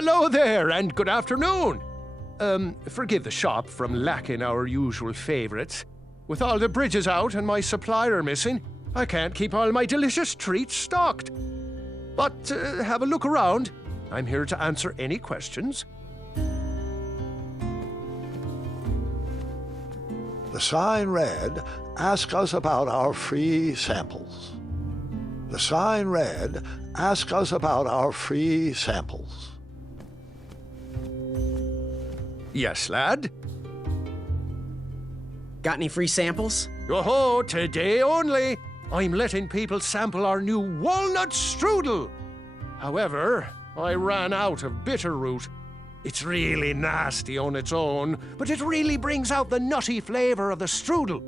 Hello there, and good afternoon. Forgive the shop from lacking our usual favourites. With all the bridges out and my supplier missing, I can't keep all my delicious treats stocked. But have a look around. I'm here to answer any questions. The sign read, "Ask us about our free samples." The sign read, "Ask us about our free samples." Yes, lad? Got any free samples? Oh, today only. I'm letting people sample our new walnut strudel. However, I ran out of bitterroot. It's really nasty on its own, but it really brings out the nutty flavor of the strudel.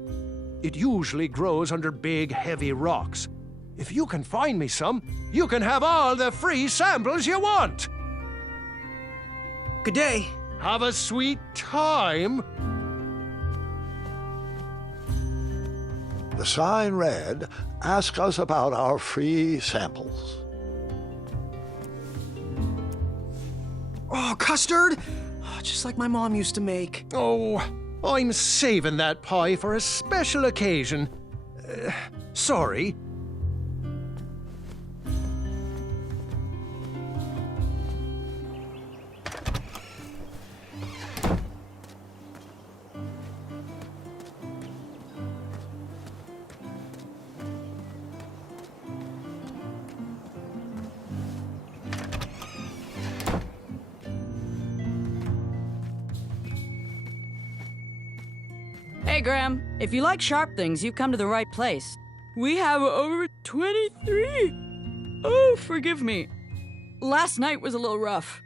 It usually grows under big, heavy rocks. If you can find me some, you can have all the free samples you want. Good day. Have a sweet time. The sign read, "Ask us about our free samples." Oh, custard! Oh, just like my mom used to make. Oh, I'm saving that pie for a special occasion. Sorry. Hey, Graham, if you like sharp things, you've come to the right place. We have over 23. Oh, forgive me. Last night was a little rough.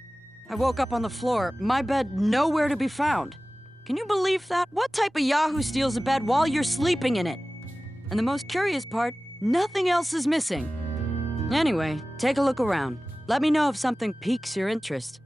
I woke up on the floor, my bed nowhere to be found. Can you believe that? What type of yahoo steals a bed while you're sleeping in it? And the most curious part, nothing else is missing. Anyway, take a look around. Let me know if something piques your interest.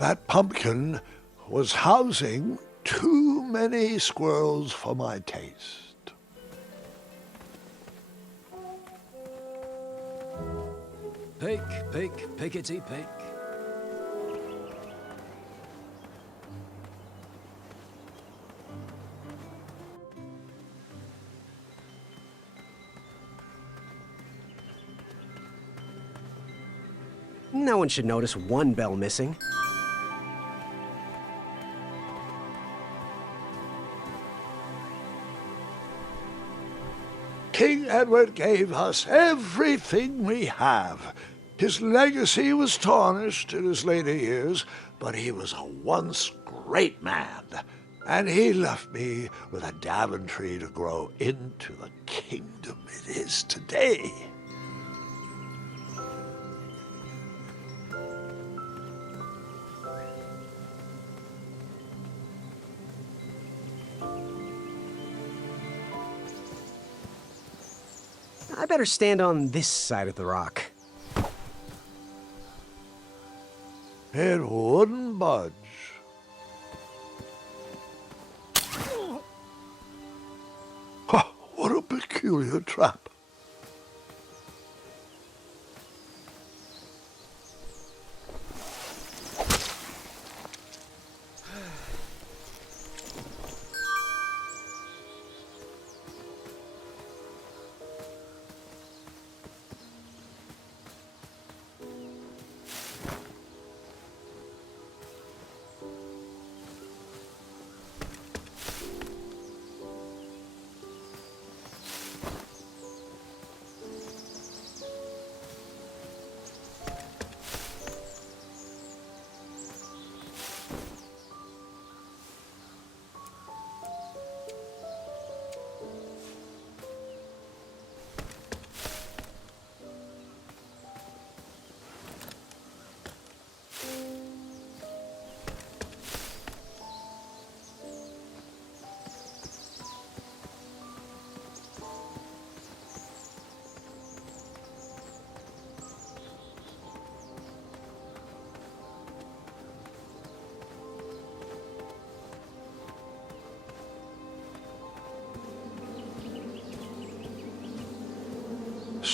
That pumpkin was housing too many squirrels for my taste. Pick, pick, pickety pick. No one should notice one bell missing. King Edward gave us everything we have. His legacy was tarnished in his later years, but he was a once great man, and he left me with a Daventry to grow into the kingdom it is today. I better stand on this side of the rock. It wouldn't budge. Ha, what a peculiar trap.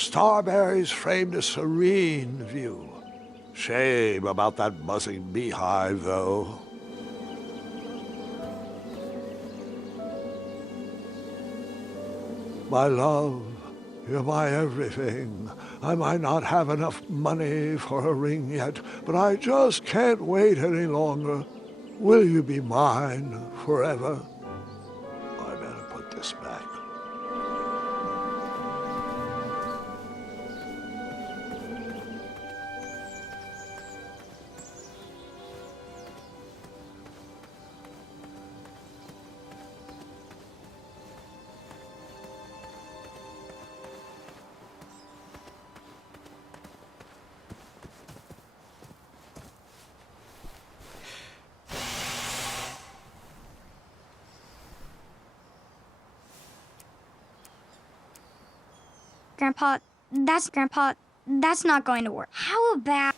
starberries framed a serene view. Shame about that buzzing beehive, though. My love, you're my everything. I might not have enough money for a ring yet, but I just can't wait any longer. Will you be mine forever? I better put this back. Grandpa, that's not going to work. How about...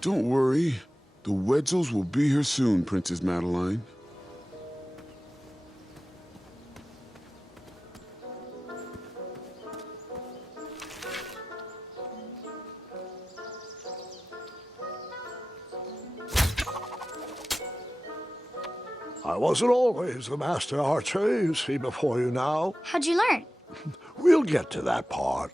Don't worry. The Wetzels will be here soon, Princess Madeline. I wasn't always the master archer you see before you now. How'd you learn? We'll get to that part.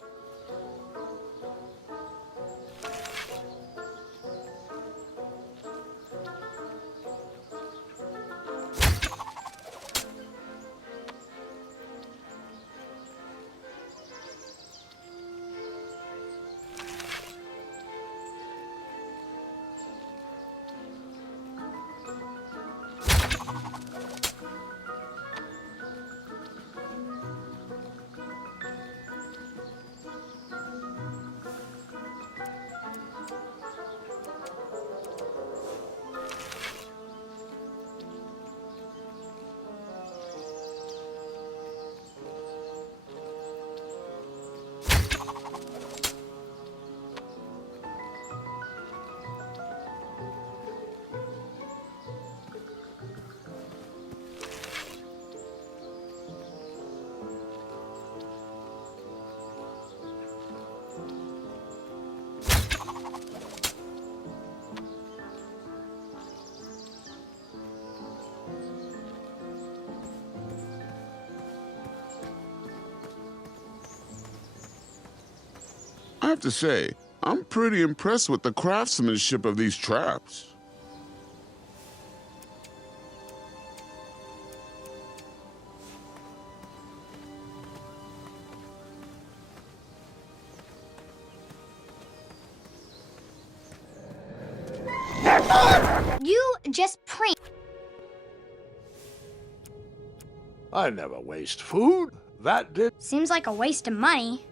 I have to say, I'm pretty impressed with the craftsmanship of these traps. You just preen. I never waste food. That did. Seems like a waste of money.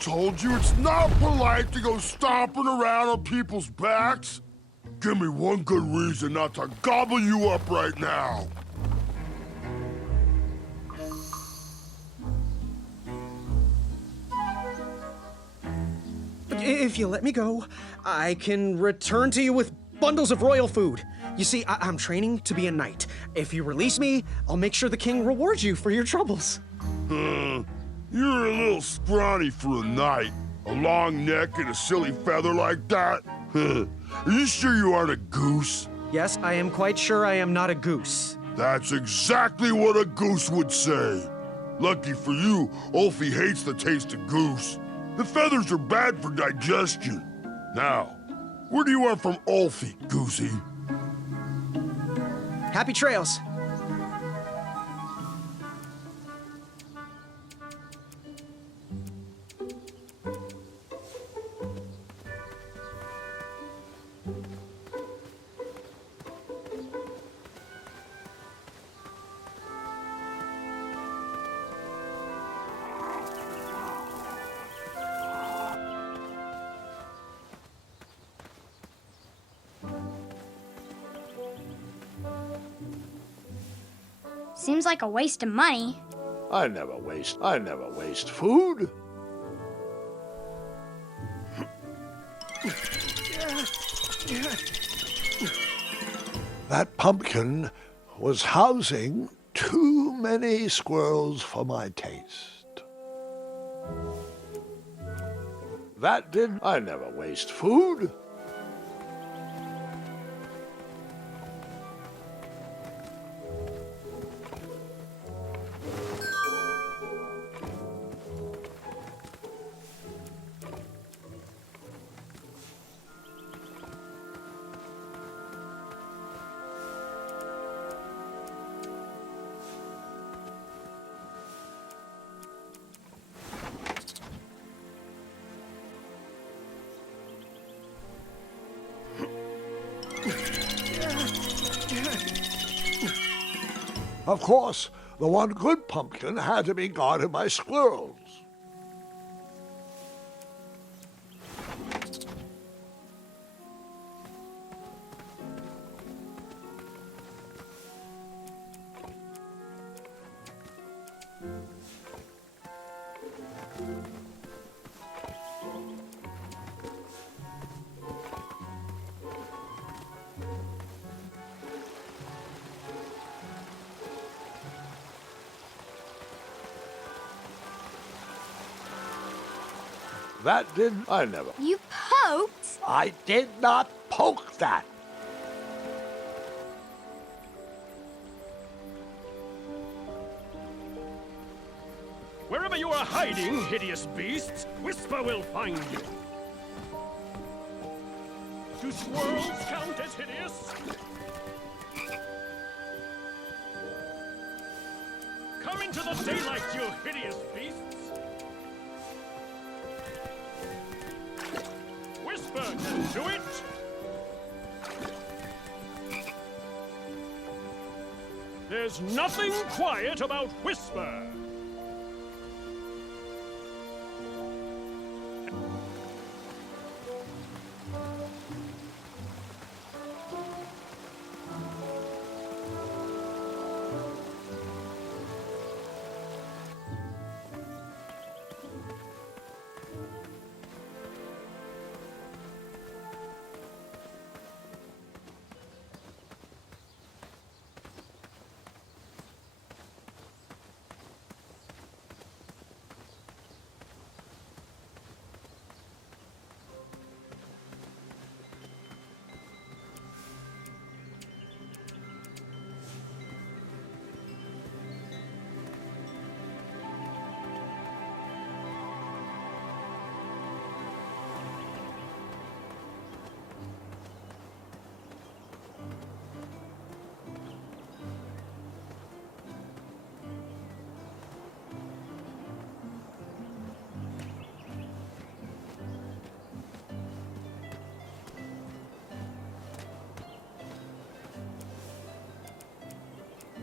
told you it's not polite to go stomping around on people's backs? Give me one good reason not to gobble you up right now. If you let me go, I can return to you with bundles of royal food. You see, I'm training to be a knight. If you release me, I'll make sure the king rewards you for your troubles. You're a little scrawny for a knight. A long neck and a silly feather like that? Are you sure you aren't a goose? Yes, I am quite sure I am not a goose. That's exactly what a goose would say. Lucky for you, Ulfie hates the taste of goose. The feathers are bad for digestion. Now, where do you want from Ulfie, Goosey? Happy trails. Seems like a waste of money. I never waste food. That pumpkin was housing too many squirrels for my taste. I never waste food. Of course, the one good pumpkin had to be guarded by squirrels. You poked? I did not poke that. Wherever you are hiding, hideous beasts, Whisper will find you. Do squirrels count as hideous? Come into the daylight, you hideous beasts! Whisper can do it! There's nothing quiet about Whisper!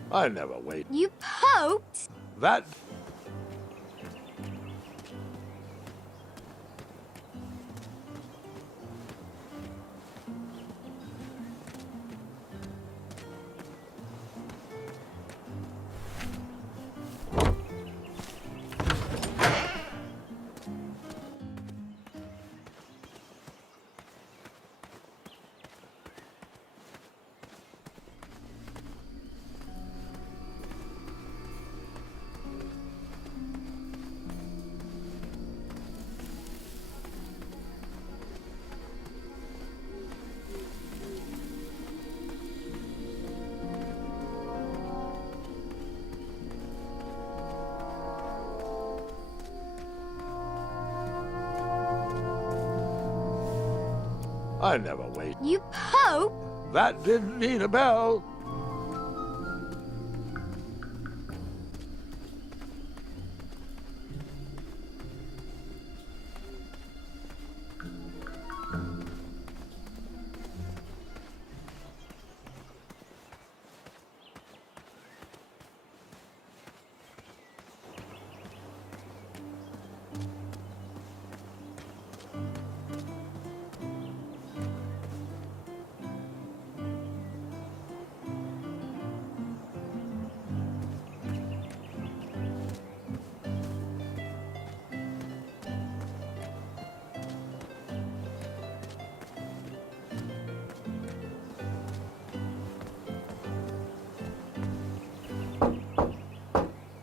I never wait. You poked? That I never wait. You Pope? That didn't need a bell.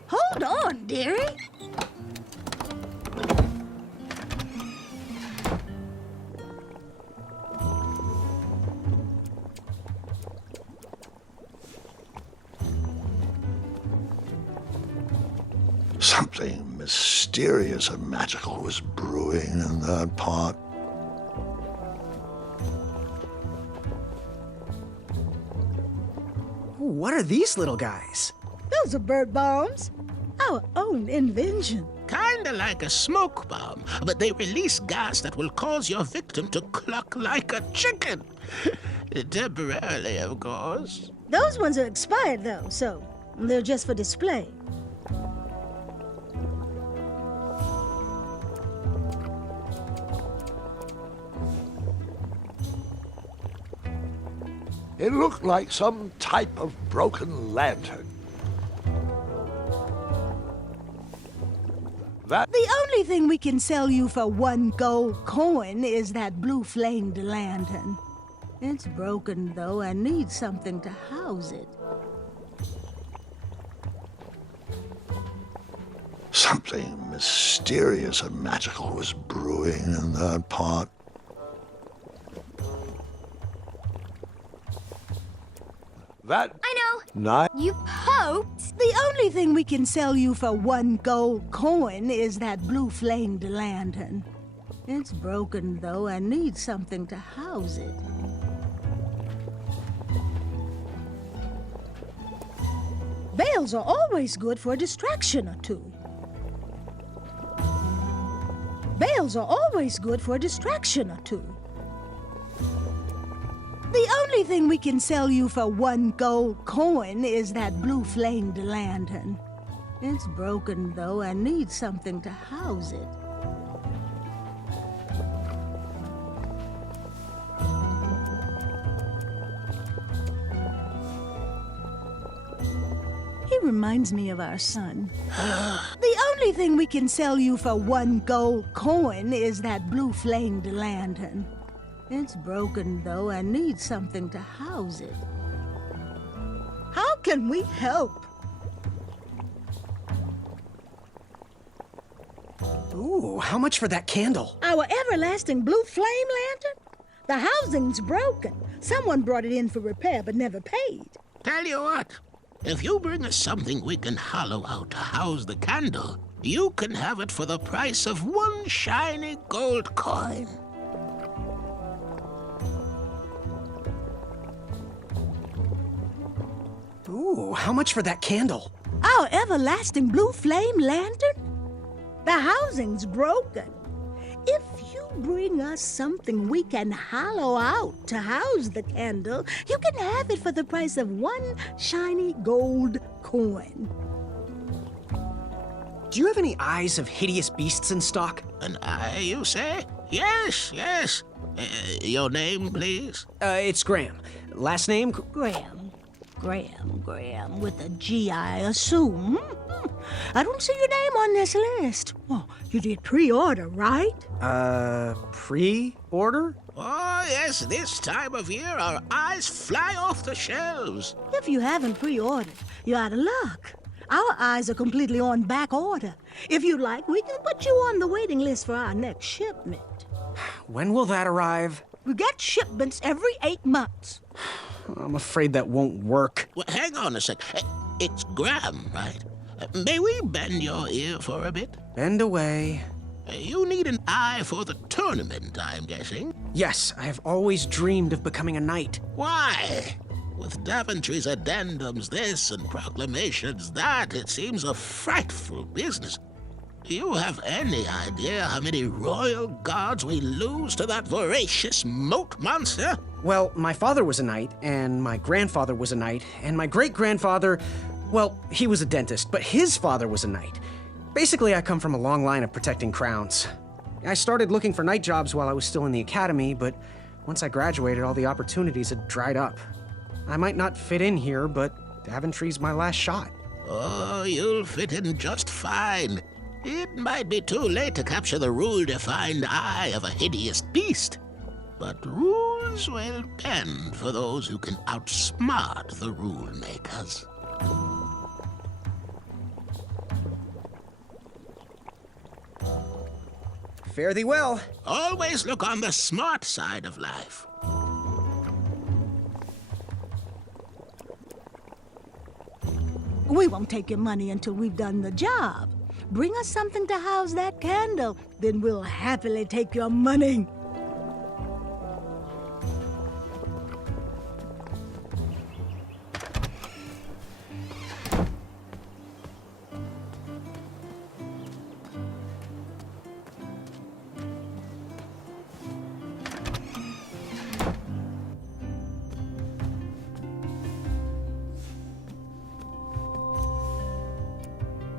Hold on, dearie. Something mysterious and magical was brewing in that pot. What are these little guys? Those are bird bombs. Our own invention. Kinda like a smoke bomb, but they release gas that will cause your victim to cluck like a chicken. Temporarily, of course. Those ones are expired, though, so they're just for display. It looked like some type of broken lantern. The only thing we can sell you for 1 gold coin is that blue-flamed lantern. It's broken, though, and needs something to house it. Something mysterious and magical was brewing in that pot. I know. You poked. The only thing we can sell you for 1 gold coin is that blue-flamed lantern. It's broken, though, and needs something to house it. Bells are always good for a distraction or two. Bells are always good for a distraction or two. The only thing we can sell you for 1 gold coin is that blue-flamed lantern. It's broken, though, and needs something to house it. He reminds me of our son. The only thing we can sell you for 1 gold coin is that blue-flamed lantern. It's broken, though, and needs something to house it. How can we help? Ooh, how much for that candle? Our everlasting blue flame lantern? The housing's broken. Someone brought it in for repair but never paid. Tell you what, if you bring us something we can hollow out to house the candle, you can have it for the price of 1 shiny gold coin. Ooh, how much for that candle? Our everlasting blue flame lantern? The housing's broken. If you bring us something we can hollow out to house the candle, you can have it for the price of 1 shiny gold coin. Do you have any eyes of hideous beasts in stock? An eye, you say? Yes, yes. Your name, please? It's Graham. Last name? Graham, with a G, I assume. I don't see your name on this list. Oh, you did pre-order, right? Pre-order? Oh, yes, this time of year our eyes fly off the shelves. If you haven't pre-ordered, you're out of luck. Our eyes are completely on back order. If you'd like, we can put you on the waiting list for our next shipment. When will that arrive? We get shipments every 8 months. I'm afraid that won't work. Well, hang on a sec. It's Graham, right? May we bend your ear for a bit? Bend away. You need an eye for the tournament, I'm guessing. Yes, I have always dreamed of becoming a knight. Why? With Daventry's addendums this and proclamations that, it seems a frightful business. Do you have any idea how many royal guards we lose to that voracious moat monster? Well, my father was a knight, and my grandfather was a knight, and my great-grandfather, well, he was a dentist, but his father was a knight. Basically, I come from a long line of protecting crowns. I started looking for knight jobs while I was still in the academy, but once I graduated, all the opportunities had dried up. I might not fit in here, but Daventry's my last shot. Oh, you'll fit in just fine. It might be too late to capture the rule-defined eye of a hideous beast, but rules will bend for those who can outsmart the rule makers. Fare thee well. Always look on the smart side of life. We won't take your money until we've done the job. Bring us something to house that candle, then we'll happily take your money.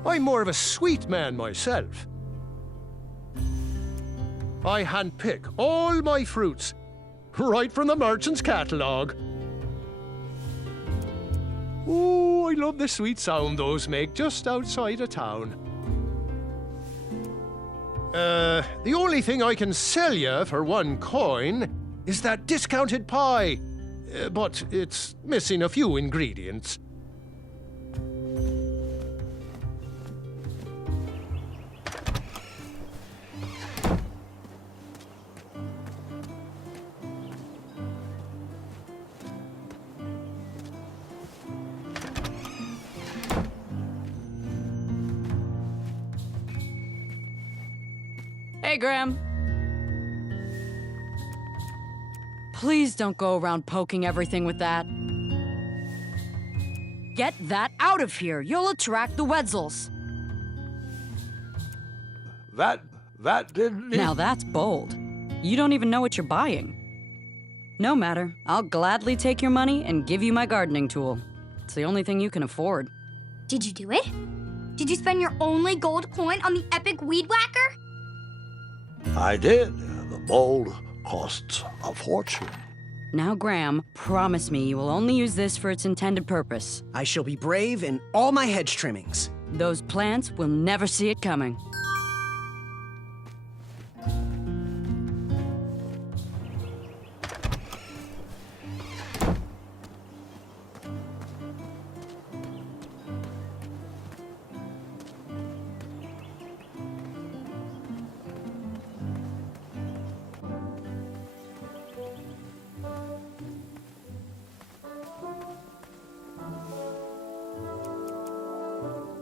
I'm more of a sweet man myself. I handpick all my fruits, right from the merchant's catalogue. Oh, I love the sweet sound those make just outside of town. The only thing I can sell you for 1 coin is that discounted pie, but it's missing a few ingredients. Hey, Graham. Please don't go around poking everything with that. Get that out of here. You'll attract the Wetzels. That didn't... Now that's bold. You don't even know what you're buying. No matter. I'll gladly take your money and give you my gardening tool. It's the only thing you can afford. Did you do it? Did you spend your only gold coin on the epic weed whacker? I did. The mold costs a fortune. Now, Graham, promise me you will only use this for its intended purpose. I shall be brave in all my hedge trimmings. Those plants will never see it coming.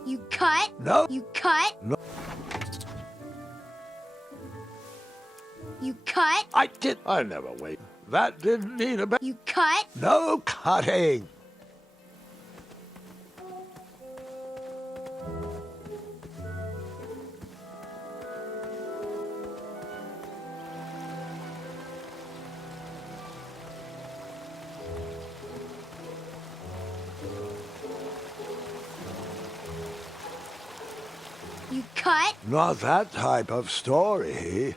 You cut? No. You cut? No. You cut? I did. I never wait. That didn't need a... You cut? No cutting. You cut? Not that type of story.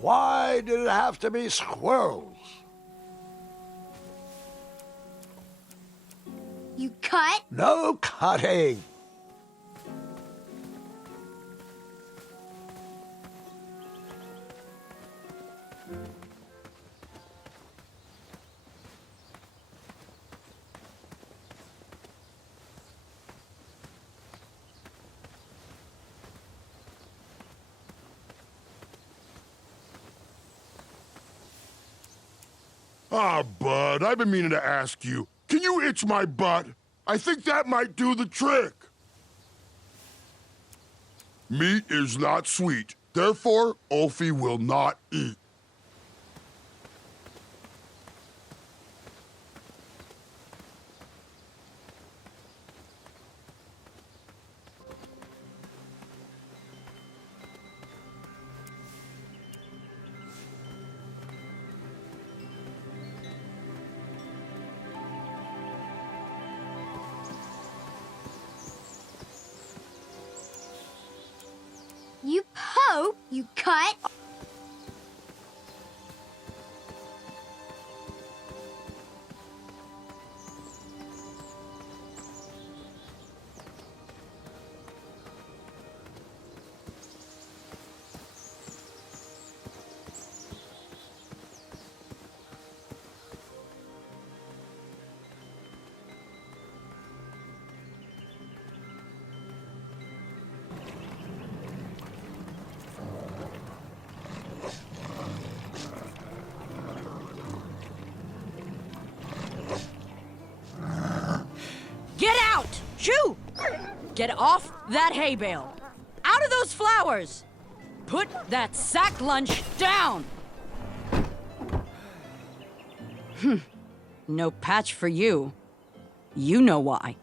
Why did it have to be squirrels? You cut? No cutting. Ah, Bud, I've been meaning to ask you. Can you itch my butt? I think that might do the trick. Meat is not sweet. Therefore, Ulfie will not eat. You poke, you cut. Get out! Shoo! Get off that hay bale. Out of those flowers! Put that sack lunch down! No patch for you. You know why.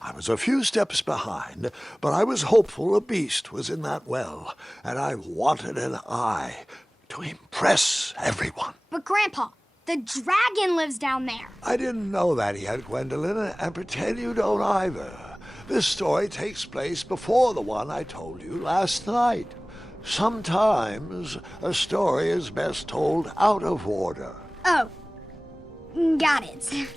I was a few steps behind, but I was hopeful a beast was in that well, and I wanted an eye to impress everyone. But Grandpa, the dragon lives down there. I didn't know that yet, Gwendolyn, and pretend you don't either. This story takes place before the one I told you last night. Sometimes a story is best told out of order. Oh, got it.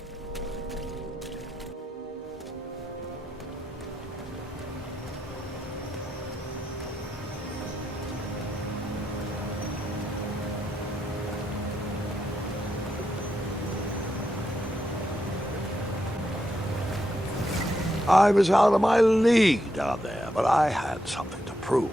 I was out of my league down there, but I had something to prove.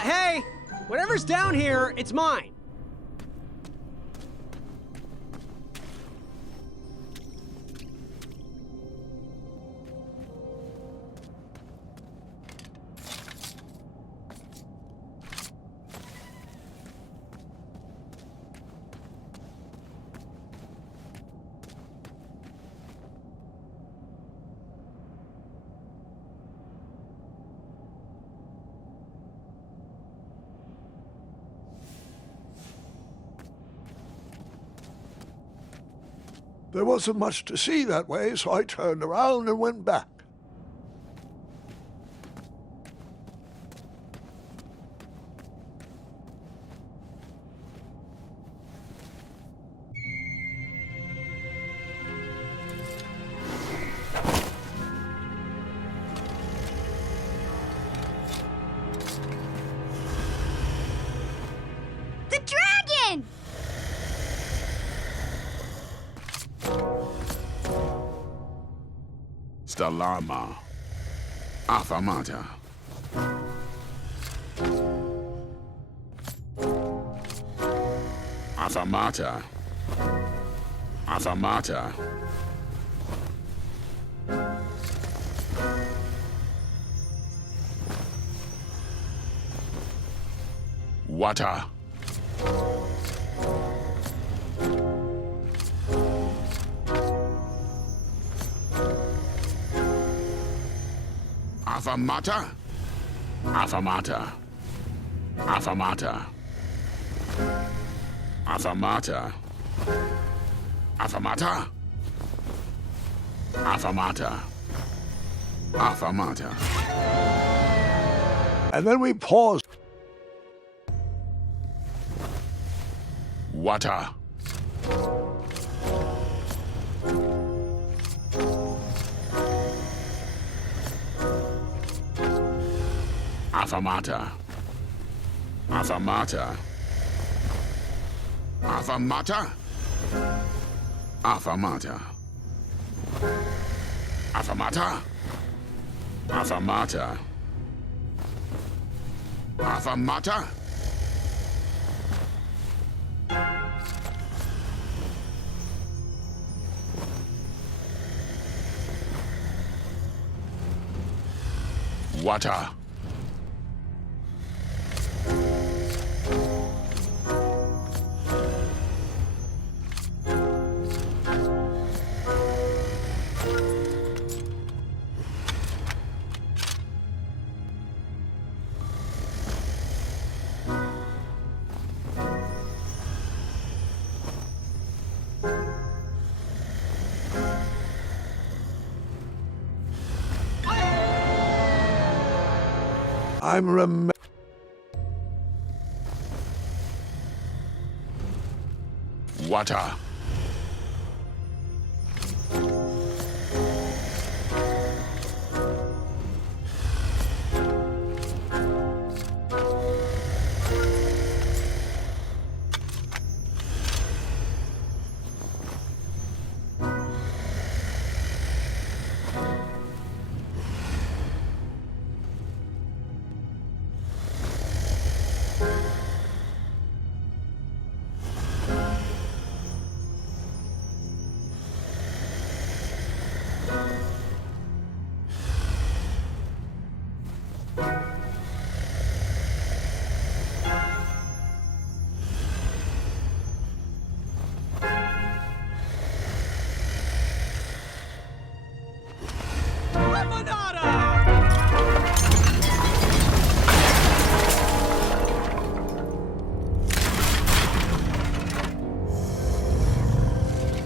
Hey! Whatever's down here, it's mine. There wasn't much to see that way, so I turned around and went back. Hasta Lama. Afamata. Afamata. Afamata. Wata. Afamata. Afamata. Afamata. Afamata. Afamata. Afamata. Afamata. And then we pause. Wata. Afamata. Afamata. Afamata. Afamata. Afamata. Afamata. Afamata. Wata. I'm Wata.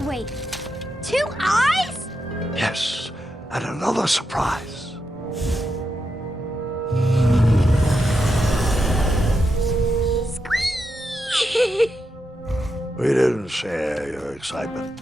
Wait, 2 eyes? Yes, and another surprise. Squeak! We didn't share your excitement.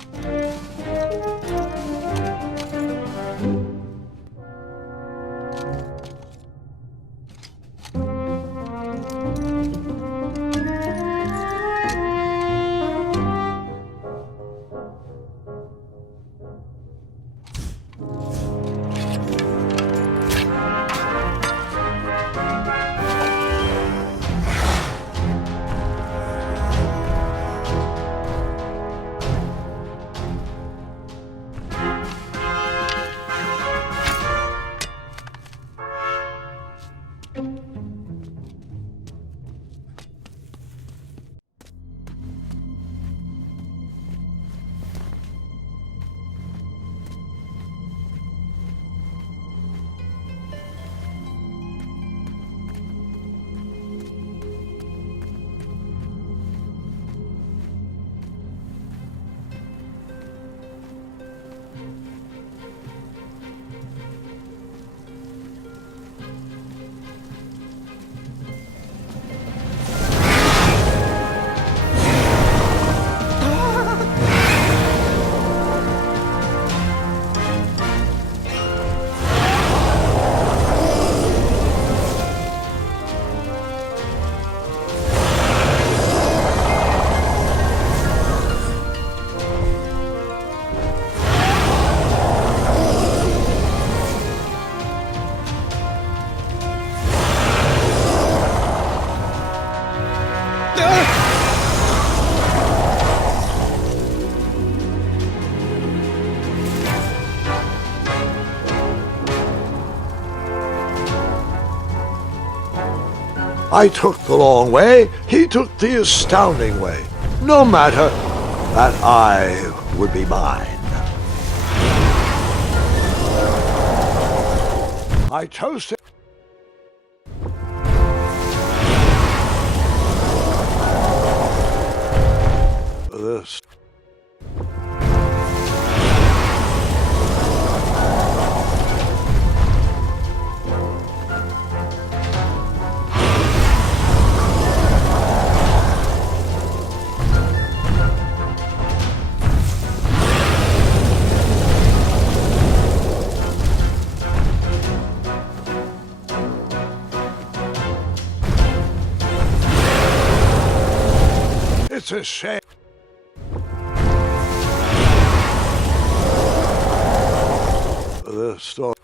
I took the long way, he took the astounding way. No matter, that eye would be mine. I toasted this. It's a shame. The story.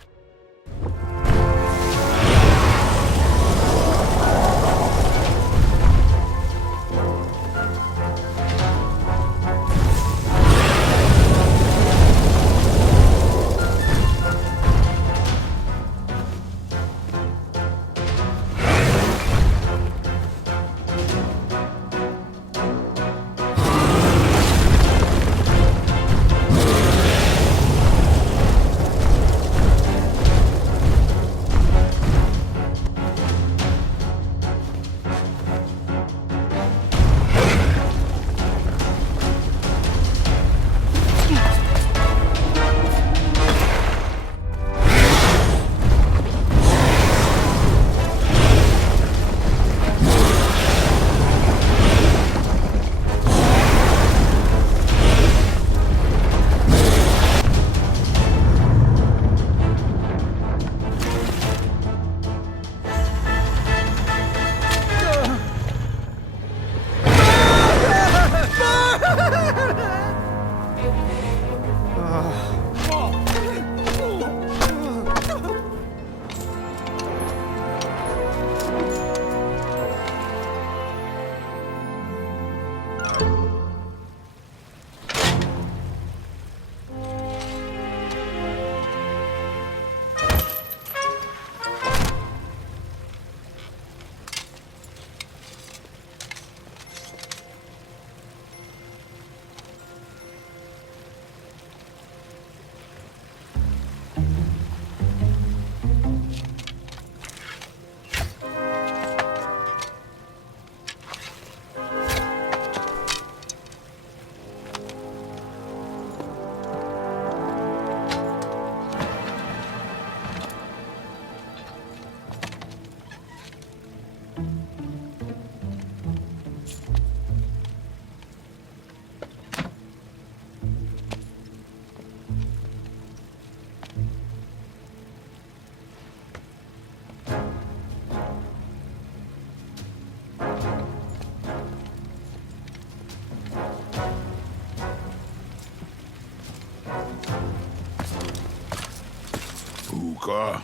Puka.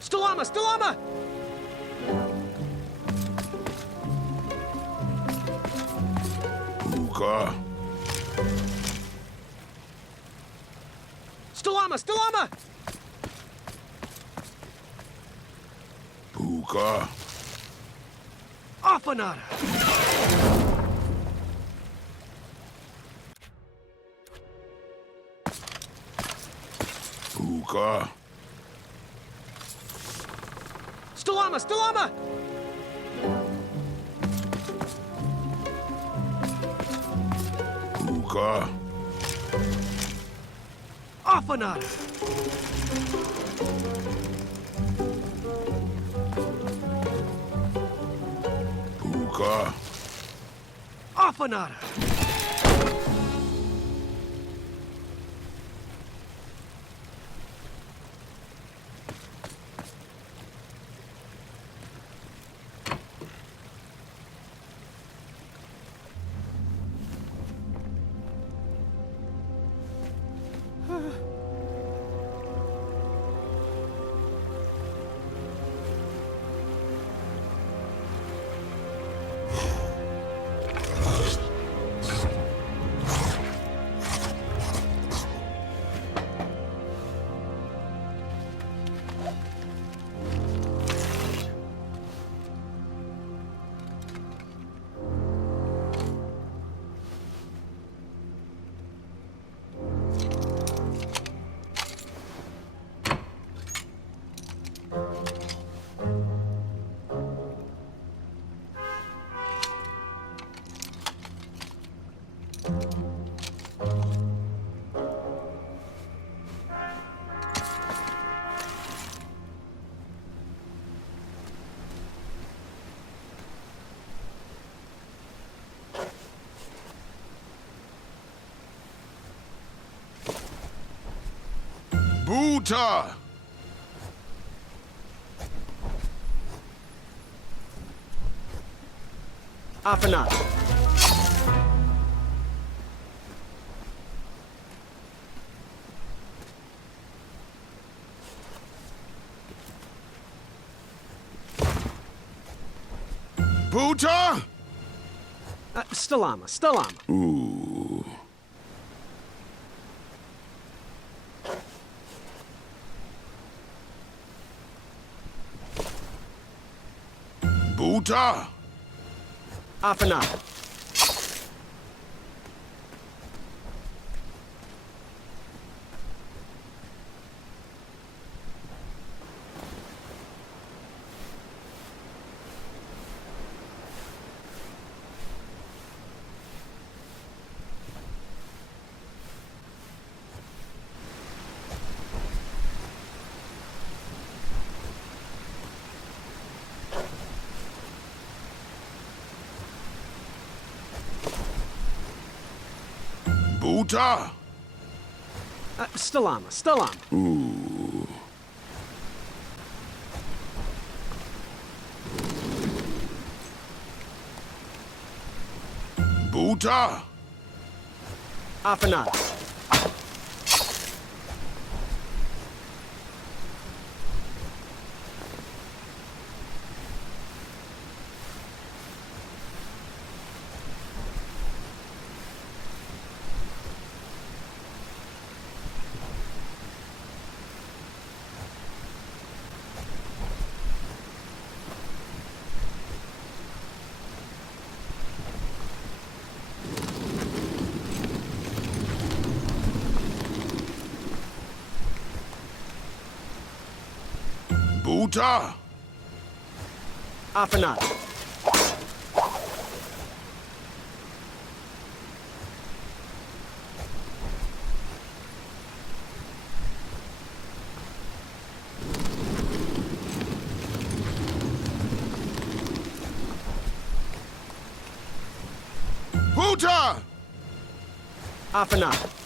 Stalama! Stalama! Puka. Stalama! Stalama! Puka. Afanada! Puka. Stalama! Stalama! Puka. Afanada! Puka. Afanada! Buta! Afanat. Buta! Stalama. Stalama. Ooh. Buta! Afanat. Buta! Stalama. Stalama. Ooh. Buta! Afanat. Buta! Afanat. Buta! Afanat.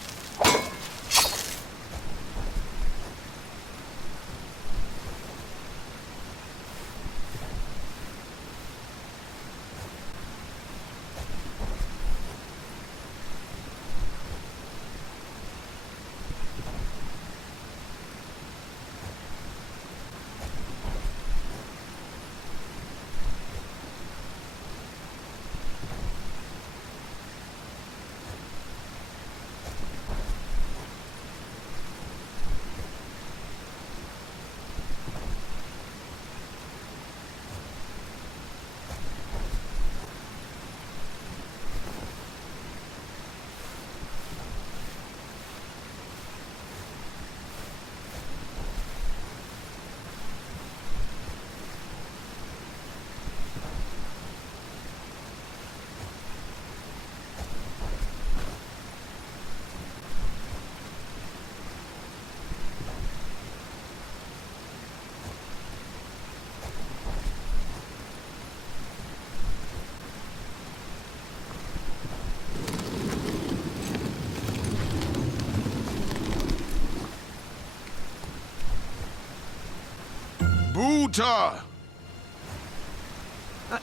Buta!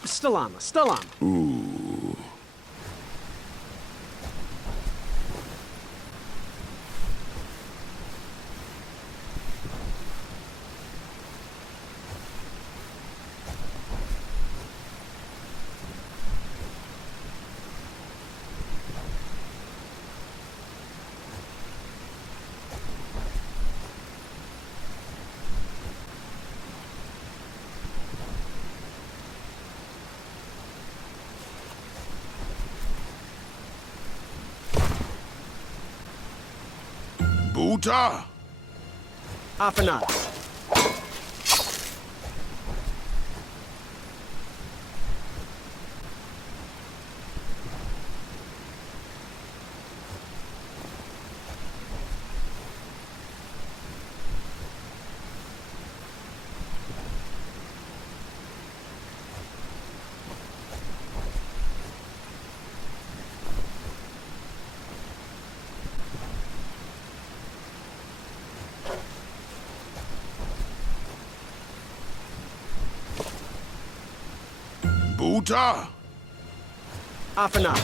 Stalama. Stalama. Ooh. Buta! Afanat. Buta! Afana.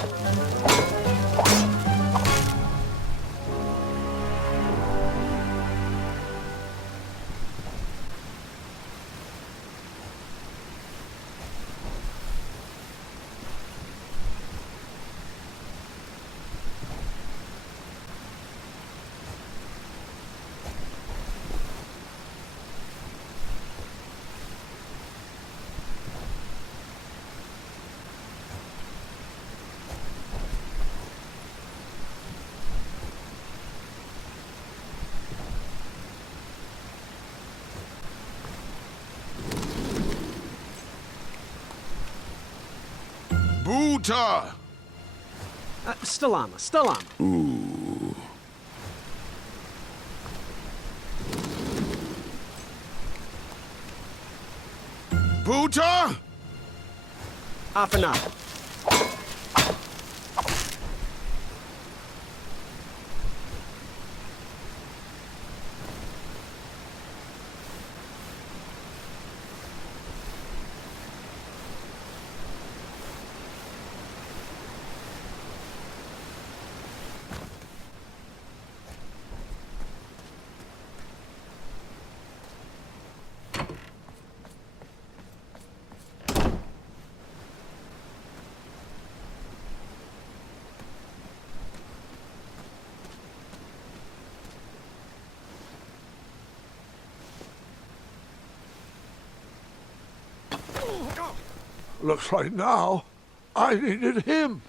Buta! Stalama, Stalama. Ooh. Buta! Afana. Looks like now I needed him.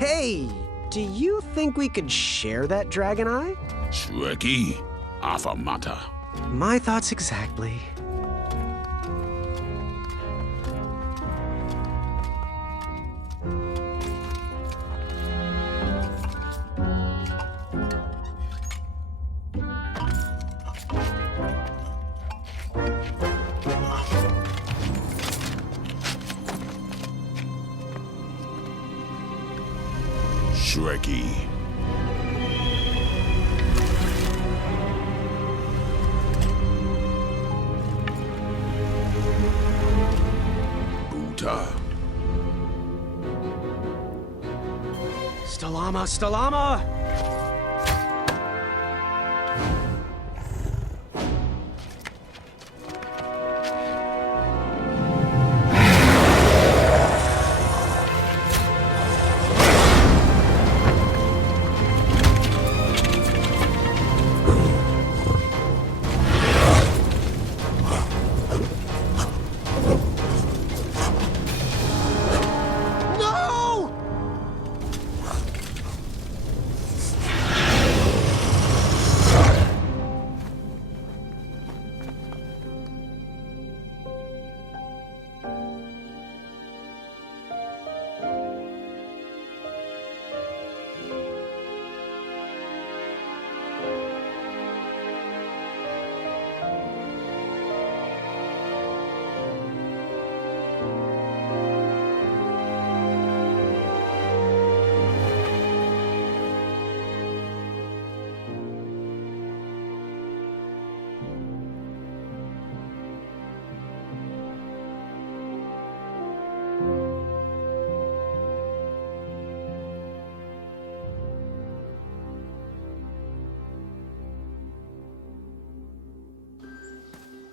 Hey, do you think we could share that dragon eye? Shweki, Afamata. My thoughts exactly. Shrekky. Buta. Stalama, Stalama!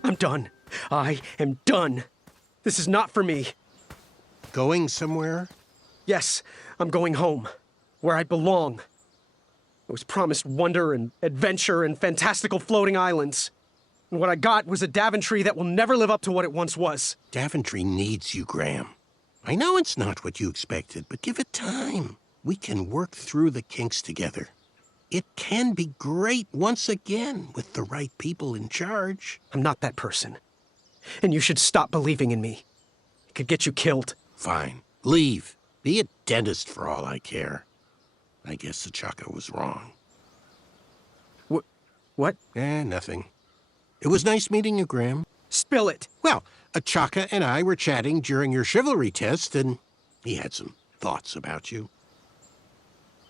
I'm done. I am done. This is not for me. Going somewhere? Yes, I'm going home, where I belong. I was promised wonder and adventure and fantastical floating islands. And what I got was a Daventry that will never live up to what it once was. Daventry needs you, Graham. I know it's not what you expected, but give it time. We can work through the kinks together. It can be great once again with the right people in charge. I'm not that person. And you should stop believing in me. It could get you killed. Fine. Leave. Be a dentist for all I care. I guess Achaka was wrong. What? Nothing. It was nice meeting you, Graham. Spill it. Well, Achaka and I were chatting during your chivalry test, and he had some thoughts about you.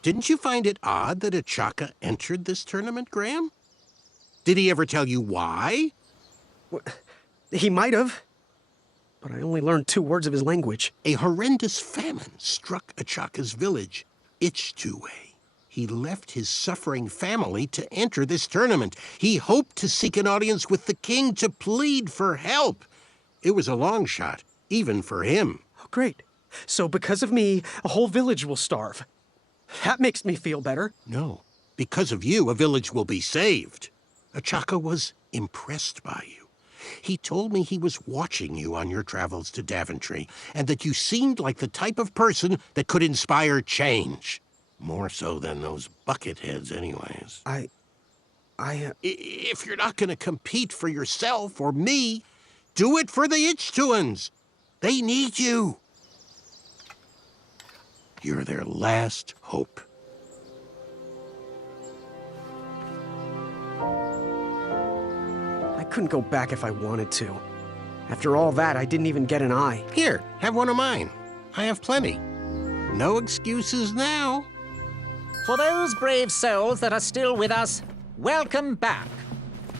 Didn't you find it odd that Achaka entered this tournament, Graham? Did he ever tell you why? He might have, but I only learned 2 words of his language. A horrendous famine struck Achaka's village, Ichtuwe. He left his suffering family to enter this tournament. He hoped to seek an audience with the king to plead for help. It was a long shot, even for him. Oh, great. So because of me, a whole village will starve. That makes me feel better. No. Because of you, a village will be saved. Achaka was impressed by you. He told me he was watching you on your travels to Daventry, and that you seemed like the type of person that could inspire change. More so than those bucketheads, anyways. If you're not going to compete for yourself or me, do it for the Ichtuans. They need you. You're their last hope. I couldn't go back if I wanted to. After all that, I didn't even get an eye. Here, have one of mine. I have plenty. No excuses now. For those brave souls that are still with us, welcome back.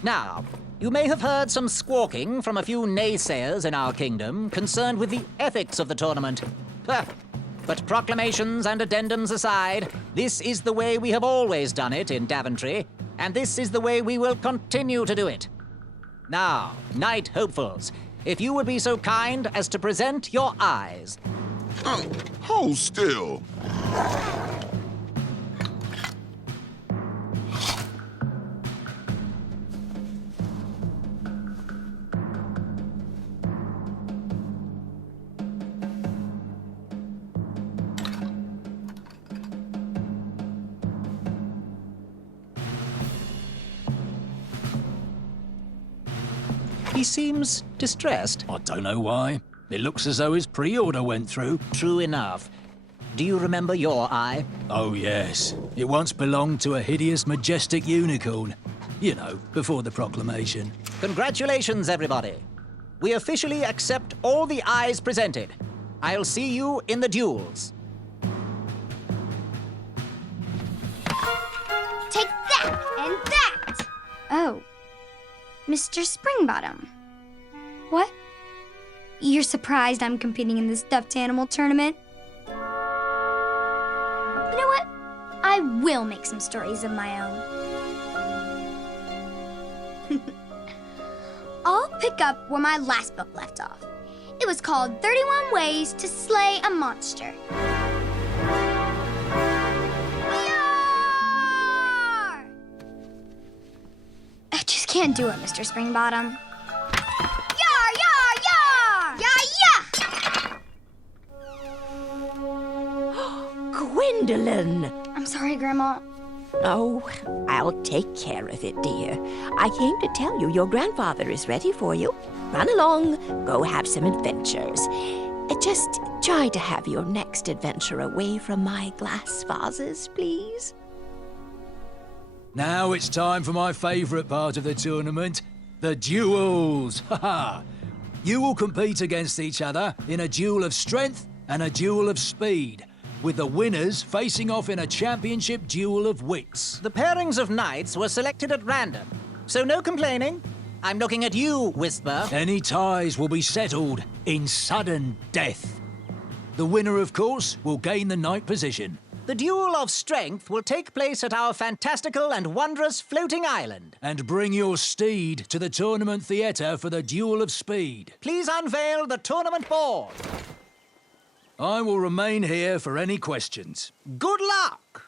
Now, you may have heard some squawking from a few naysayers in our kingdom concerned with the ethics of the tournament. But proclamations and addendums aside, this is the way we have always done it in Daventry, and this is the way we will continue to do it. Now, Knight Hopefuls, if you would be so kind as to present your eyes. Hold still. He seems distressed. I don't know why. It looks as though his pre-order went through. True enough. Do you remember your eye? Oh, yes. It once belonged to a hideous, majestic unicorn. You know, before the proclamation. Congratulations, everybody. We officially accept all the eyes presented. I'll see you in the duels. Oh. Mr. Springbottom. What? You're surprised I'm competing in the stuffed animal tournament? You know what? I will make some stories of my own. I'll pick up where my last book left off. It was called 31 Ways to Slay a Monster. Yar! I just can't do it, Mr. Springbottom. Yar, yar, yar! Yeah! Gwendolyn! I'm sorry, Grandma. Oh, I'll take care of it, dear. I came to tell you your grandfather is ready for you. Run along, go have some adventures. Just try to have your next adventure away from my glass vases, please. Now it's time for my favourite part of the tournament, the duels. Ha! You will compete against each other in a duel of strength and a duel of speed, with the winners facing off in a championship duel of wits. The pairings of knights were selected at random, so no complaining. I'm looking at you, Whisper. Any ties will be settled in sudden death. The winner, of course, will gain the knight position. The duel of strength will take place at our fantastical and wondrous floating island. And bring your steed to the tournament theatre for the duel of speed. Please unveil the tournament board. I will remain here for any questions. Good luck!